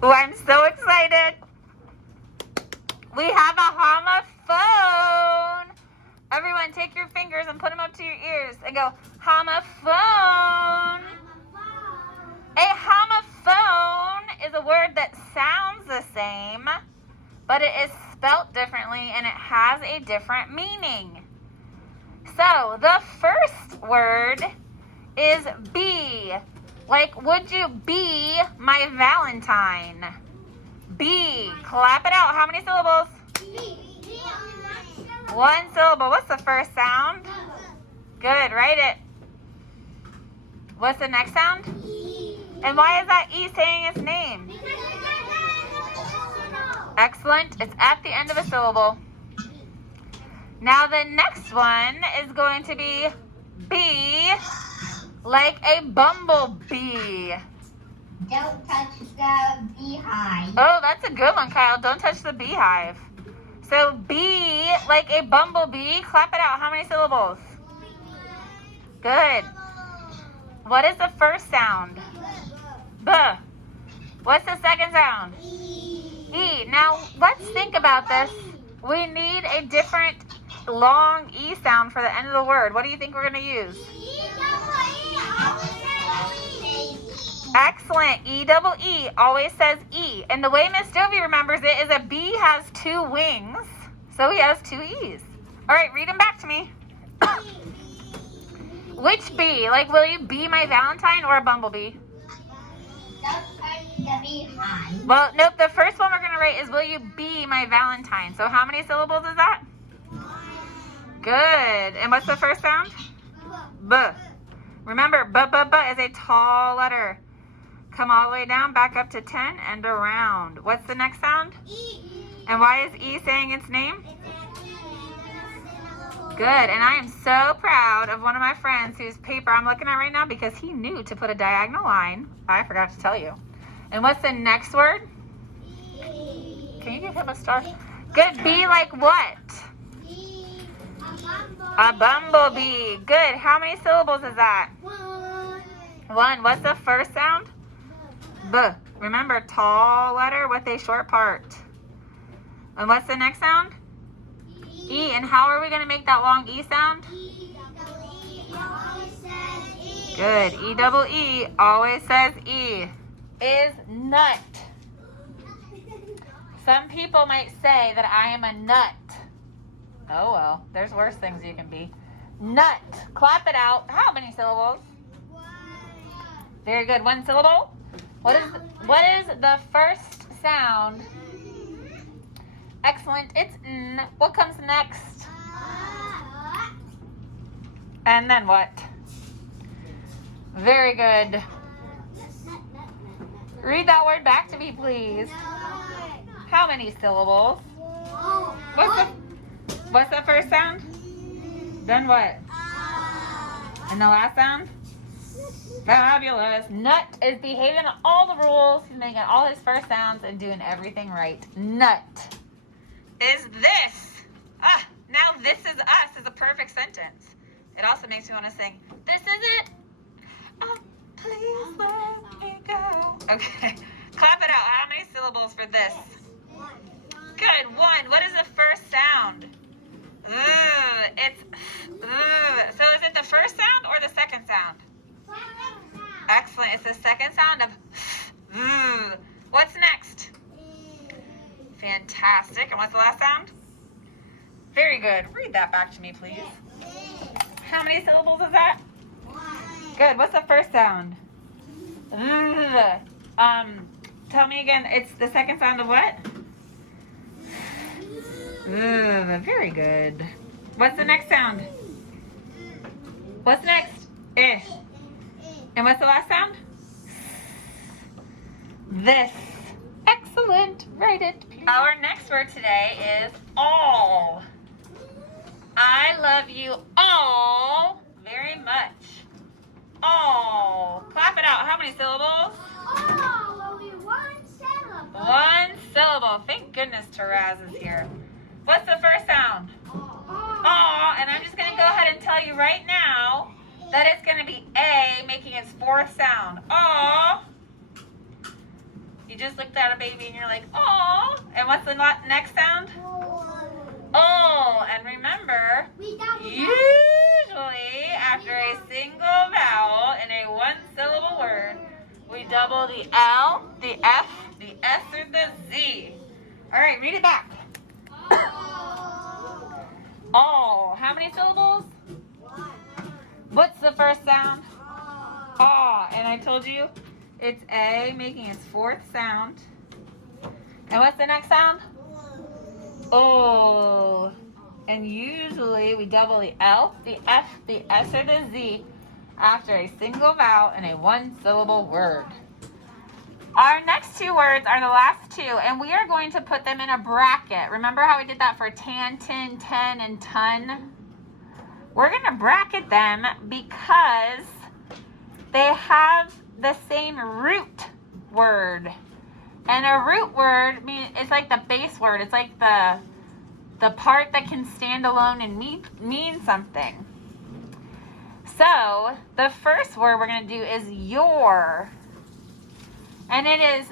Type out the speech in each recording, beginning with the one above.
Oh, I'm so excited. We have a homophone. Everyone, take your fingers and put them up to your ears and go, homophone. A homophone is a word that sounds the same, but it is spelt differently and it has a different meaning. So the first word is be. Like, would you be my Valentine? Be. Clap it out. How many syllables? One syllable. What's the first sound? Good. Write it. What's the next sound? And why is that E saying its name? Excellent. It's at the end of a syllable. Now the next one is going to be like a bumblebee. Don't touch the beehive. Oh, that's a good one, Kyle. Don't touch the beehive. So be like a bumblebee. Clap it out. How many syllables? Good. What is the first sound? B. What's the second sound? E. Now, let's think about this. We need a different long E sound for the end of the word. What do you think we're going to use? Excellent. E-double-E always says E. And the way Miss Dovey remembers it is a bee has two wings, so he has two E's. All right, read them back to me. Which bee? Like, will you be my Valentine or a bumblebee? Don't touch the beehive. Well, nope. The first one we're going to write is will you be my Valentine? So how many syllables is that? Good. And what's the first sound? B. Remember, B is a tall letter. Come all the way down, back up to 10 and around. What's the next sound? E. And why is E saying its name? Good. And I am so proud of one of my friends whose paper I'm looking at right now because he knew to put a diagonal line. I forgot to tell you. And what's the next word? Can you give him a star? Good. Be like what? A bumblebee. Good. How many syllables is that? One. What's the first sound? B. Remember, tall letter with a short part. And what's the next sound? E. And how are we going to make that long E sound? Good. E-double-E always says E. Is nut. Some people might say that I am a nut. Oh, well, there's worse things you can be. Nut. Clap it out. How many syllables? Very good. One syllable. What is the first sound? Excellent. It's N. What comes next? And then what? Very good. Read that word back to me, please. How many syllables? What's the first sound? Then what? And the last sound? Fabulous. Nut is behaving all the rules. He's making all his first sounds and doing everything right. Nut is this. Now this is us is a perfect sentence. It also makes me want to sing, this is it. Oh, please let me go. Okay. Clap it out. How many syllables for this? Good. One. What is the first sound? It's so is it the first sound or the second sound? Excellent. It's the second sound of What's next? Fantastic. And what's the last sound? Very good. Read that back to me, please. How many syllables is that? Good. What's the first sound? Tell me again. It's the second sound of what? Very good. What's the next sound? What's next? Eh. And what's the last sound? This. Excellent. Write it. Our next word today is all. I love you all very much. All. Clap it out. How many syllables? Only one syllable. One syllable. Thank goodness Taraz is here. What's the first sound? Aw, and I'm just going to go ahead and tell you right now that it's going to be A making its fourth sound. Aw. just looked at a baby and you're like, oh. And what's the next sound? Oh. And remember, usually after a single vowel in a one-syllable word, we double the L, the F, the S, or the Z. All right, read it back. Oh. How many syllables? What's the first sound? Ah. And I told you it's A making its fourth sound. And what's the next sound? Oh. And usually we double the L, the F, the S, or the Z after a single vowel in a one-syllable word. Our next two words are the last two, and we are going to put them in a bracket. Remember how we did that for tan, tin, ten, and ton? We're going to bracket them because they have the same root word. And a root word means it's like the base word. It's like the part that can stand alone and mean something. So the first word we're going to do is your. And it is,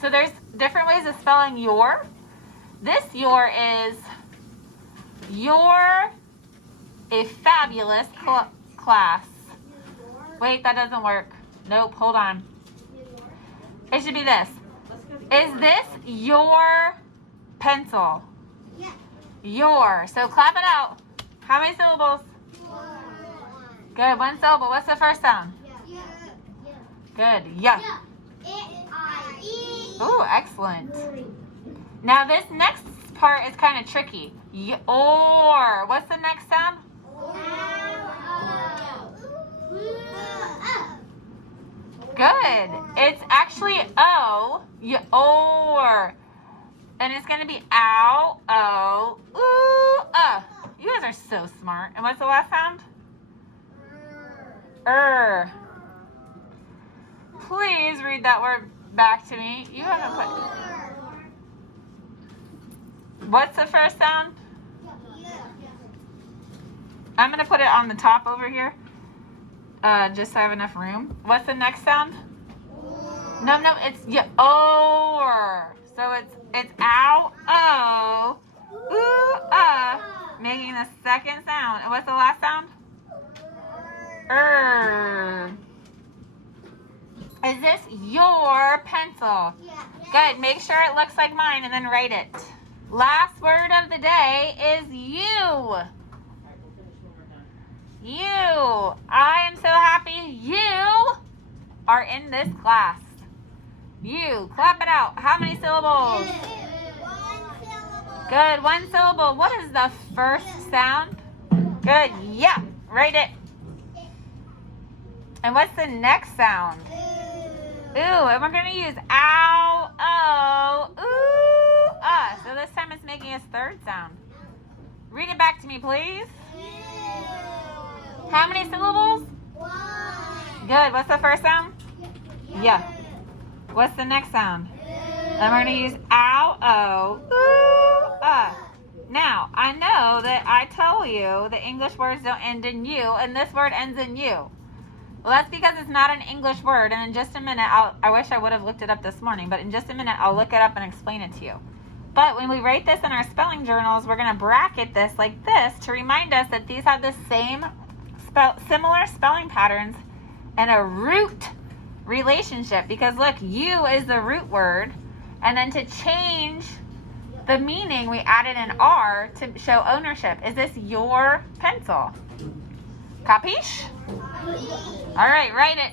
so there's different ways of spelling your. This your is, you're a fabulous class. Wait, that doesn't work. Nope, hold on. It should be this. Is this your pencil? Yeah. Your. So clap it out. How many syllables? Good, one syllable. What's the first sound? Good, yeah. Ooh, excellent. Now this next part is kind of tricky. Or. What's the next sound? Good. It's actually O. Or. And it's going to be ow, o, ooh, You guys are so smart. And what's the last sound? Please read that word back to me. You haven't put. What's the first sound? I'm going to put it on the top over here. Just so I have enough room. What's the next sound? No, it's or. So it's ow, o, ooh, making the second sound. And what's the last sound? Is this your pencil? Good. Make sure it looks like mine and then write it. Last word of the day is you. You. I am so happy you are in this class. You. Clap it out. How many syllables? Good. One syllable. What is the first sound? Good. Yeah. Write it. And what's the next sound? Ooh. And we're going to use ow, o, ooh, So this time it's making its third sound. Read it back to me, please. How many syllables? Good. What's the first sound? Yeah. What's the next sound? Then we're going to use ow, o, ooh, Now, I know that I tell you the English words don't end in you, and this word ends in you. Well, that's because it's not an English word, and in just a minute, I wish I would have looked it up this morning, but in just a minute, I'll look it up and explain it to you. But when we write this in our spelling journals, we're going to bracket this like this to remind us that these have the same similar spelling patterns and a root relationship. Because look, you is the root word, and then to change the meaning, we added an R to show ownership. Is this your pencil? Capiche? All right, write it.